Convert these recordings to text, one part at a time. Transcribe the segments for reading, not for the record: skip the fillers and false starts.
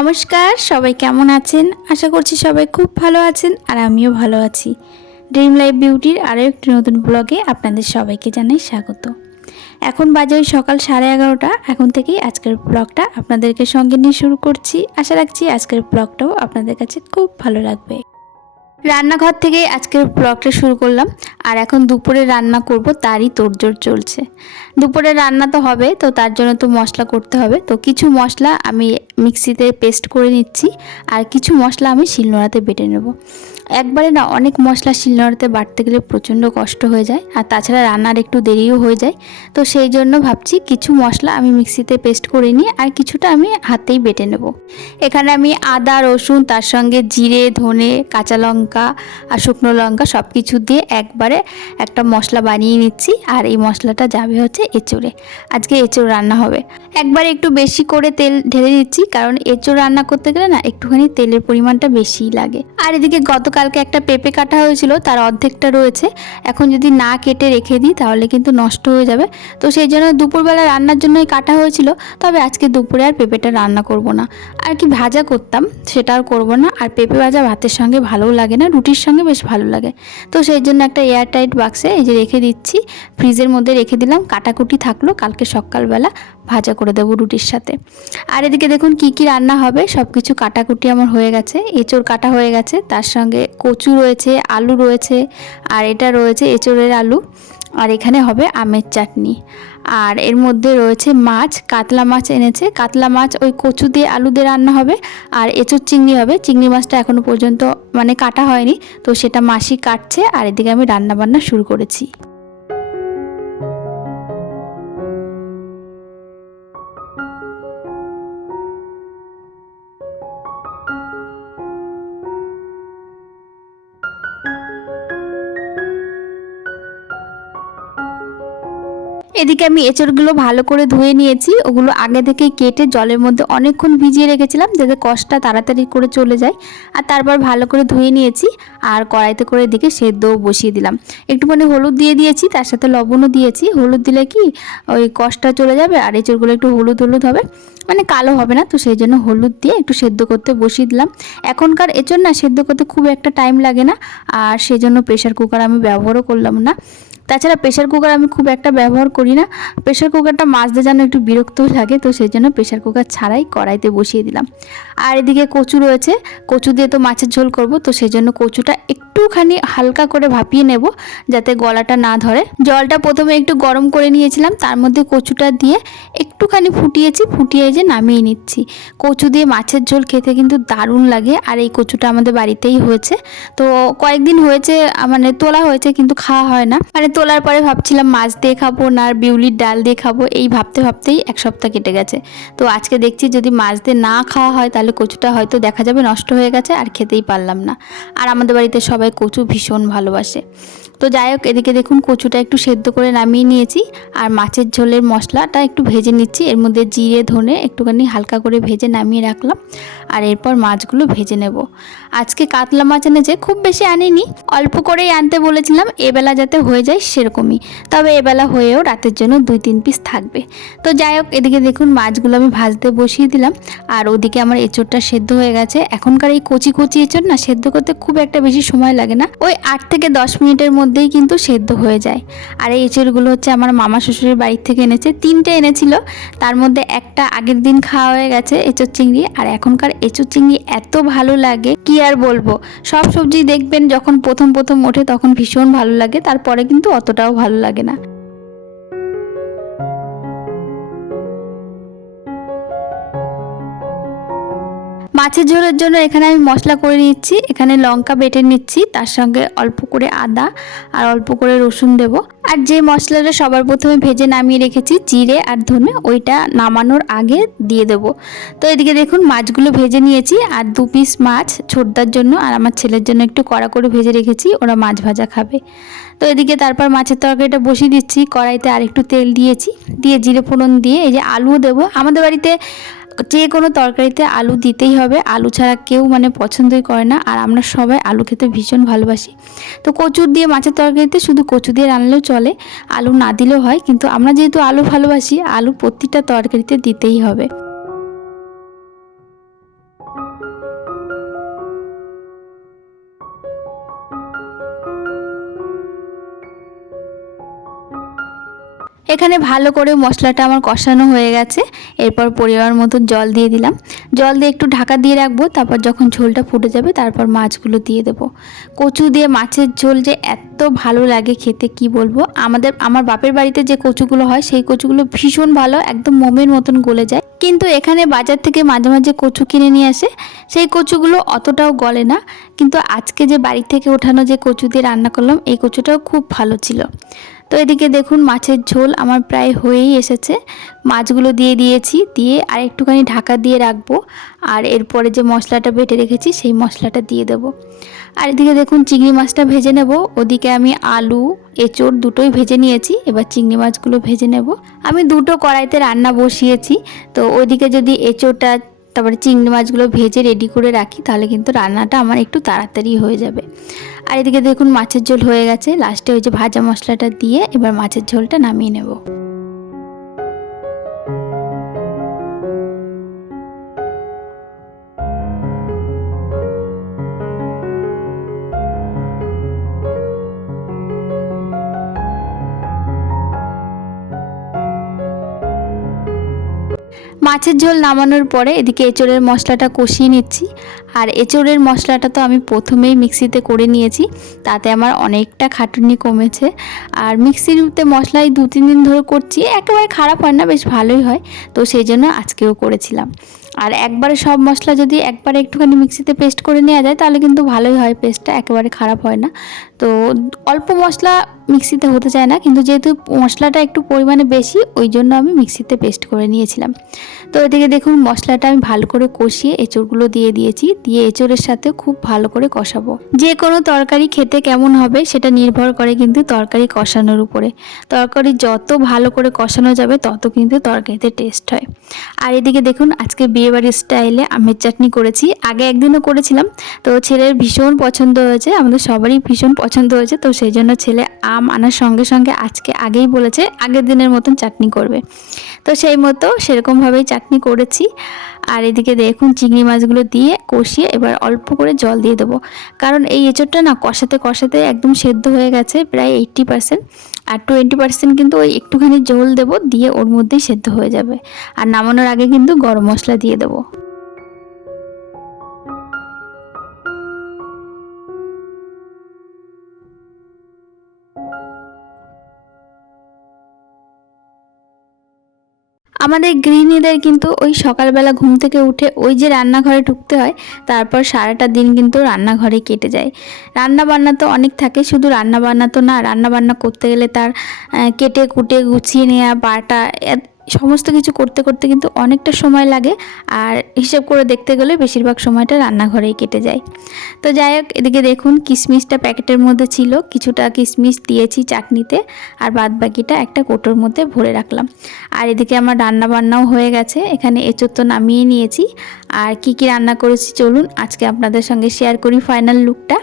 নমস্কার, সবাই কেমন আছেন? আশা করছি সবাই খুব ভালো আছেন আর আমিও ভালো আছি। ড্রিম লাইফ বিউটির আরও একটি নতুন ব্লগে আপনাদের সবাইকে জানাই স্বাগত। এখন বাজে ওই সকাল 11:30। এখন থেকেই আজকের ব্লগটা আপনাদেরকে সঙ্গে নিয়ে শুরু করছি। আশা রাখছি আজকের ব্লগটাও আপনাদের কাছে খুব ভালো লাগবে। রান্নাঘর থেকে আজকের ব্লগটা শুরু করলাম। আর এখন দুপুরে রান্না করব, তারই তোড়জোড় চলছে। দুপুরে রান্না তো হবে, তো তার জন্য তো মশলা করতে হবে। তো কিছু মশলা আমি মিক্সিতে পেস্ট করে নিচ্ছি আর কিছু মশলা আমি শিলনোড়াতে বেটে নেব। একবারে না অনেক মশলা শিলনোড়াতে বাটতে গেলে প্রচণ্ড কষ্ট হয়ে যায়, আর তাছাড়া রান্নার একটু দেরিও হয়ে যায়। তো সেই জন্য ভাবছি কিছু মশলা আমি মিক্সিতে পেস্ট করে নিই আর কিছুটা আমি হাতেই বেটে নেব। এখানে আমি আদা, রসুন, তার সঙ্গে জিরে, ধনে, কাঁচা লঙ্কা আর শুকনো লঙ্কা সব কিছু দিয়ে একবারে একটা মশলা বানিয়ে নিচ্ছি। আর এই মশলাটা যাবে হচ্ছে এঁচোড়ে। আজকে এঁচোড় রান্না হবে। একবারে একটু বেশি করে তেল ঢেলে দিচ্ছি, কারণ এঁচোড় রান্না করতে গেলে না একটুখানি তেলের পরিমাণটা বেশিই লাগে। আর এদিকে গতকালকে একটা পেঁপে কাটা হয়েছিল, তার অর্ধেকটা রয়েছে। এখন যদি না কেটে রেখে দিই তাহলে কিন্তু নষ্ট হয়ে যাবে। তো সেই জন্য দুপুরবেলা রান্নার জন্যই কাটা হয়েছিল। তবে আজকে দুপুরে আর পেঁপেটা রান্না করব না, আর কি ভাজা করতাম সেটা আর করবো না। আর পেঁপে ভাজা ভাতের সঙ্গে ভালোও লাগে না, রুটির সঙ্গে বেশ ভালো লাগে। তো সেই জন্য একটা এয়ারটাইট বাক্সে এই যে রেখে দিচ্ছি, ফ্রিজের মধ্যে রেখে দিলাম। কাটাকুটি থাকলো, কালকে সকালবেলা ভাজা করে দেবো রুটির সাথে। আর এদিকে দেখুন কি কি রান্না হবে, সব কিছু কাটাকুটি আমার হয়ে গেছে। এঁচোড় কাটা হয়ে গেছে, তার সঙ্গে কচু রয়েছে, আলু রয়েছে, আর এটা রয়েছে এঁচোড়ের আলু। আর এখানে হবে আমের চাটনি। আর এর মধ্যে রয়েছে মাছ, কাতলা মাছ এনেছে। কাতলা মাছ ওই কচু দিয়ে আলু দিয়ে রান্না হবে। আর এঁচোড় চিংড়ি হবে। চিংড়ি মাছটা এখনও পর্যন্ত কাটা হয়নি, তো সেটা মাসি কাটছে। আর এদিকে আমি রান্না বান্না শুরু করেছি। এদিকে আমি এঁচড়গুলো ভালো করে ধুয়ে নিয়েছি। ওগুলো আগে থেকে কেটে জলের মধ্যে অনেকক্ষণ ভিজিয়ে রেখেছিলাম, যাতে কষটা তাড়াতাড়ি করে চলে যায়। আর তারপর ভালো করে ধুয়ে নিয়েছি আর কড়াইতে করে দিকে সেদ্ধও বসিয়ে দিলাম। একটুখানি হলুদ দিয়ে দিয়েছি, তার সাথে লবণও দিয়েছি। হলুদ দিলে কি ওই কষটা চলে যাবে, আর এঁচড়গুলো একটু হলুদ হলুদ হবে, কালো হবে না। তো সেই জন্য হলুদ দিয়ে একটু সেদ্ধ করতে বসিয়ে দিলাম। এখনকার এঁচড় না সেদ্ধ করতে খুব একটা টাইম লাগে না, আর সেই জন্য প্রেশার কুকার আমি ব্যবহারও করলাম না। তাছাড়া প্রেশার কুকার আমি খুব একটা ব্যবহার করি না। প্রেশার কুকারটা মাজতে যেন একটু বিরক্তও লাগে, তো সেই জন্য প্রেশার কুকার ছাড়াই কড়াইতে বসিয়ে দিলাম। আর এদিকে কচু রয়েছে, কচু দিয়ে তো মাছের ঝোল করব। তো সেই জন্য কচুটা একটুখানি হালকা করে ভাপিয়ে নেব, যাতে গলাটা না ধরে। জলটা প্রথমে একটু গরম করে নিয়েছিলাম, তার মধ্যে কচুটা দিয়ে একটুখানি ফুটিয়েছি, ফুটিয়ে যে নামিয়ে নিচ্ছি। কচু দিয়ে মাছের ঝোল খেতে কিন্তু দারুণ লাগে। আর এই কচুটা আমাদের বাড়িতেই হয়েছে, তো কয়েকদিন হয়েছে, তোলা হয়েছে কিন্তু খাওয়া হয় না। তোলার পরে ভাবছিলাম মাছ দিয়ে খাবো না আর বিউলির ডাল দিয়ে খাবো, এই ভাবতে ভাবতেই এক সপ্তাহ কেটে গেছে। তো আজকে দেখছি যদি মাছ দিয়ে না খাওয়া হয় তাহলে কচুটা হয়তো দেখা যাবে নষ্ট হয়ে গেছে, আর খেতেই পারলাম না। আর আমাদের বাড়িতে সবাই কচু ভীষণ ভালোবাসে। তো যাই হোক, এদিকে দেখুন কচুটা একটু সেদ্ধ করে নামিয়ে নিয়েছি। আর মাছের ঝোলের মশলাটা একটু ভেজে নিচ্ছি। এর মধ্যে জিরে, ধনে একটুখানি হালকা করে ভেজে নামিয়ে রাখলাম। আর এরপর মাছগুলো ভেজে নেব। আজকে কাতলা মাছ এনেছে, খুব বেশি আনিনি, অল্প করেই আনতে বলেছিলাম, এবেলা যাতে হয়ে যায় সেরকমই। তবে এবেলা হয়েও রাতের জন্য 2-3 পিস থাকবে। তো যাই হোক, এদিকে দেখুন মাছগুলো আমি ভাজতে বসিয়ে দিলাম। আর ওদিকে আমার এঁচোড়টা সেদ্ধ হয়ে গেছে। এখনকার এই কচি কচি এঁচোড় না সেদ্ধ করতে খুব একটা বেশি সময় লাগে না, ওই 8 থেকে 10 মিনিটের মধ্যেই কিন্তু সেদ্ধ হয়ে যায়। আর এই এঁচোড়গুলো হচ্ছে আমার মামা শ্বশুরের বাড়ি থেকে এনেছে, 3টে এনেছিল। তার মধ্যে একটা আগের দিন খাওয়া হয়ে গেছে এঁচোড় চিংড়ি। আর এখনকার এঁচোড় চিংড়ি এত ভালো লাগে কি আর বলবো। সব সবজি দেখবেন যখন প্রথম প্রথম ওঠে তখন ভীষণ ভালো লাগে, তারপরে কিন্তু অতটাও ভালো লাগে না। মাছের ঝোলের জন্য এখানে আমি মশলা করে নিচ্ছি। এখানে লঙ্কা বেটে নিচ্ছি, তার সঙ্গে অল্প করে আদা আর অল্প করে রসুন দেব। আর যে মশলাটা সবার প্রথমে ভেজে নামিয়ে রেখেছি জিরে আর ধনে, ওইটা নামানোর আগে দিয়ে দেব। তো এদিকে দেখুন মাছগুলো ভেজে নিয়েছি। আর 2 পিস মাছ ছোটদার জন্য আর আমার ছেলের জন্য একটু কড়া করে ভেজে রেখেছি, ওরা মাছ ভাজা খাবে। তো এদিকে তারপর মাছের তরকারিটা বসিয়ে দিচ্ছি। কড়াইতে আর একটু তেল দিয়েছি, দিয়ে জিরে ফোড়ন দিয়ে এই যে আলুও দেবো। আমাদের বাড়িতে যে কোনো তরকারিতে আলু দিতেই হবে, আলু ছাড়া কেউ পছন্দই করে না। আর আমরা সবাই আলু খেতে ভীষণ ভালোবাসি। তো কচুর দিয়ে মাছের তরকারিতে শুধু কচু দিয়ে রান্নালেও চলে, আলু না দিলেও হয়, কিন্তু আমরা যেহেতু আলু ভালোবাসি, আলু প্রতিটা তরকারিতে দিতেই হবে। এখানে ভালো করে মশলাটা আমার কষানো হয়ে গেছে। এরপর পরিমাণ মতো জল দিয়ে দিলাম। জল দিয়ে একটু ঢাকা দিয়ে রাখবো, তারপর যখন ঝোলটা ফুটে যাবে তারপর মাছগুলো দিয়ে দেবো। কচু দিয়ে মাছের ঝোল যে এত ভালো লাগে খেতে কি বলবো। আমার বাপের বাড়িতে যে কচুগুলো হয় সেই কচুগুলো ভীষণ ভালো, একদম মোমের মতন গলে যায়। কিন্তু এখানে বাজার থেকে মাঝে মাঝে কচু কিনে নিয়ে আসে, সেই কচুগুলো অতটাও গলে না। কিন্তু আজকে যে বাড়ি থেকে ওঠানো যে কচু দিয়ে রান্না করলাম, এই কচুটাও খুব ভালো ছিল। তো এদিকে দেখুন মাছের ঝোল আমার প্রায় হয়েই এসেছে। মাছগুলো দিয়ে দিয়েছি, দিয়ে আর একটুখানি ঢাকা দিয়ে রাখবো। আর এরপরে যে মশলাটা বেটে রেখেছি সেই মশলাটা দিয়ে দেবো। আর এদিকে দেখুন চিংড়ি মাছটা ভেজে নেব। ওদিকে আমি আলু এঁচোড় দুটোই ভেজে নিয়েছি, এবার চিংড়ি মাছগুলো ভেজে নেব। আমি দুটো কড়াইতে রান্না বসিয়েছি, তো ওইদিকে যদি এঁচোড়টা তারপরে চিংড়ি মাছগুলো ভেজে রেডি করে রাখি তাহলে কিন্তু রান্নাটা আমার একটু তাড়াতাড়ি হয়ে যাবে। আর এদিকে দেখুন মাছের ঝোল হয়ে গেছে, লাস্টে ওই যে ভাজা মশলাটা দিয়ে এবার মাছের ঝোলটা নামিয়ে নেব। মাছের ঝোল নামানোর পরে এদিকে এঁচোড়ের মশলাটা কষিয়ে নিচ্ছি। আর এঁচোড়ের মশলাটা তো আমি প্রথমেই মিক্সিতে করে নিয়েছি, তাতে আমার অনেকটা খাটুনি কমেছে। আর মিক্সিতে মশলাই 2-3 দিন ধরে করছি, একেবারে খারাপ হয় না, বেশ ভালোই হয়। তো সেই জন্য আজকেও করেছিলাম। আর একবারে সব মশলা যদি একবারে একটুখানি মিক্সিতে পেস্ট করে নেওয়া যায় তাহলে কিন্তু ভালোই হয়, পেস্টটা একেবারে খারাপ হয় না। তো অল্প মশলা মিক্সিতে হতে চায় না, কিন্তু যেহেতু মশলাটা একটু পরিমাণে বেশি ওই জন্য আমি মিক্সিতে পেস্ট করে নিয়েছিলাম। তো এদিকে দেখুন মশলাটা আমি ভালো করে কষিয়ে এঁচোড়গুলো দিয়ে দিয়েছি, দিয়ে এঁচোড়ের সাথে খুব ভালো করে কষাবো। যে কোনো তরকারি খেতে কেমন হবে সেটা নির্ভর করে কিন্তু তরকারি কষানোর উপরে। তরকারি যত ভালো করে কষানো যাবে তত কিন্তু তরকারিতে টেস্ট হয়। আর এদিকে দেখুন আজকে বিয়েবাড়ির স্টাইলে আমের চাটনি করেছি, আগে একদিনও করেছিলাম। তো ছেলের ভীষণ পছন্দ হয়েছে, আমাদের সবারই ভীষণ পছন্দ হয়েছে। তো সেই জন্য ছেলে আম আনার সঙ্গে সঙ্গে আজকে আগেই বলেছে আগের দিনের মতন চাটনি করবে। তো সেই মতো সেরকমভাবেই চাটনি করেছি। আর এদিকে দেখুন চিংড়ি মাছগুলো দিয়ে কষিয়ে এবার অল্প করে জল দিয়ে দেবো, কারণ এই এঁচোড়টা না কষাতে কষাতে একদম সেদ্ধ হয়ে গেছে প্রায় 80%। আর 20% কিন্তু ওই একটুখানি ঝোল দেবো, দিয়ে ওর মধ্যেই সেদ্ধ হয়ে যাবে। আর নামানোর আগে কিন্তু গরম মশলা দিয়ে দেবো। আমাদের গৃহিণীদের কিন্তু ওই সকালবেলা ঘুম থেকে উঠে ওই যে রান্নাঘরে ঢুকতে হয়, তারপর সারাটা দিন কিন্তু রান্নাঘরে কেটে যায়। রান্না বান্না তো অনেক থাকে, শুধু রান্না বান্না তো না, রান্না বান্না করতে গেলে তার কেটে কুটে গুছিয়ে নেওয়া বাটা সমস্ত কিছু করতে করতে কিন্তু অনেকটা সময় লাগে। আর হিসেব করে দেখতে গেলে বেশিরভাগ সময়টা রান্নাঘরেই কেটে যায়। তো যাই হোক এদিকে দেখুন কিশমিশটা প্যাকেটের মধ্যে ছিল, কিছুটা কিশমিশ দিয়েছি চাটনিতে, আর বাদ বাকিটা একটা কৌটোর মধ্যে ভরে রাখলাম। আর এদিকে আমার রান্না বান্নাও হয়ে গেছে, এখানে এঁচোড় তো নামিয়ে নিয়েছি। আর কি কি রান্না করেছি চলুন আজকে আপনাদের সঙ্গে শেয়ার করি ফাইনাল লুকটা।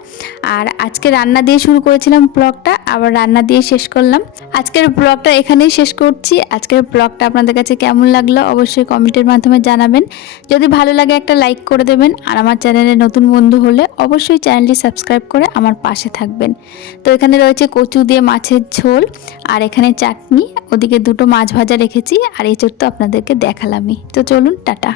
আর আজকে রান্না দিয়ে শুরু করেছিলাম ব্লগটা, আবার রান্না দিয়ে শেষ করলাম। আজকের ব্লগটা এখানেই শেষ করছি। আজকের ব্লগটা আপনাদের কাছে কেমন লাগলো অবশ্যই কমেন্টের মাধ্যমে জানাবেন। যদি ভালো লাগে একটা লাইক করে দেবেন, আর আমার চ্যানেলে নতুন বন্ধু হলে অবশ্যই চ্যানেলটি সাবস্ক্রাইব করে আমার পাশে থাকবেন। তো এখানে রয়েছে কচু দিয়ে মাছের ঝোল, আর এখানে চাটনি, ওদিকে দুটো মাছ ভাজা রেখেছি, আর এঁচোড় তো আপনাদেরকে দেখালামই। তো চলুন টাটা।